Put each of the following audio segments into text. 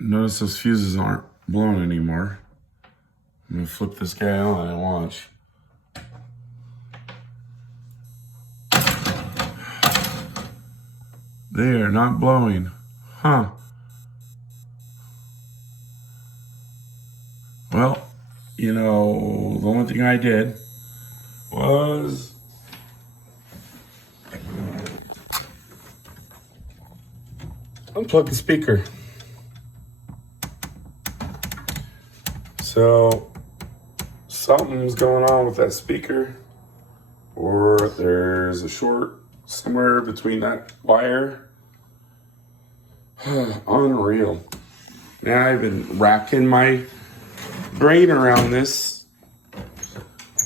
Notice those fuses aren't blown anymore. I'm gonna flip this guy on and watch. They are not blowing. Huh. Well, you know, the only thing I did was unplug the speaker. So something's going on with that speaker, or there's a short somewhere between that wire. Unreal. Now I've been racking my brain around this,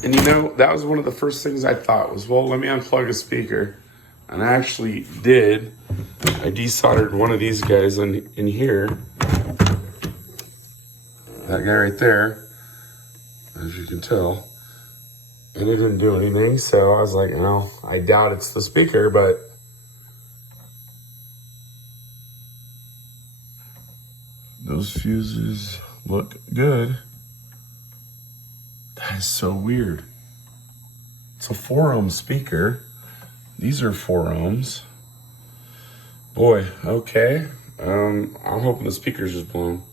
and you know, that was one of the first things I thought was, well, let me unplug a speaker. And I actually did. I desoldered one of these guys in here. That guy right there, as you can tell. And it didn't do anything, so I was like, you know, I doubt it's the speaker, but those fuses look good. That is so weird. It's a 4 ohm speaker. These are 4 ohms. Boy, okay. I'm hoping the speaker's just blown.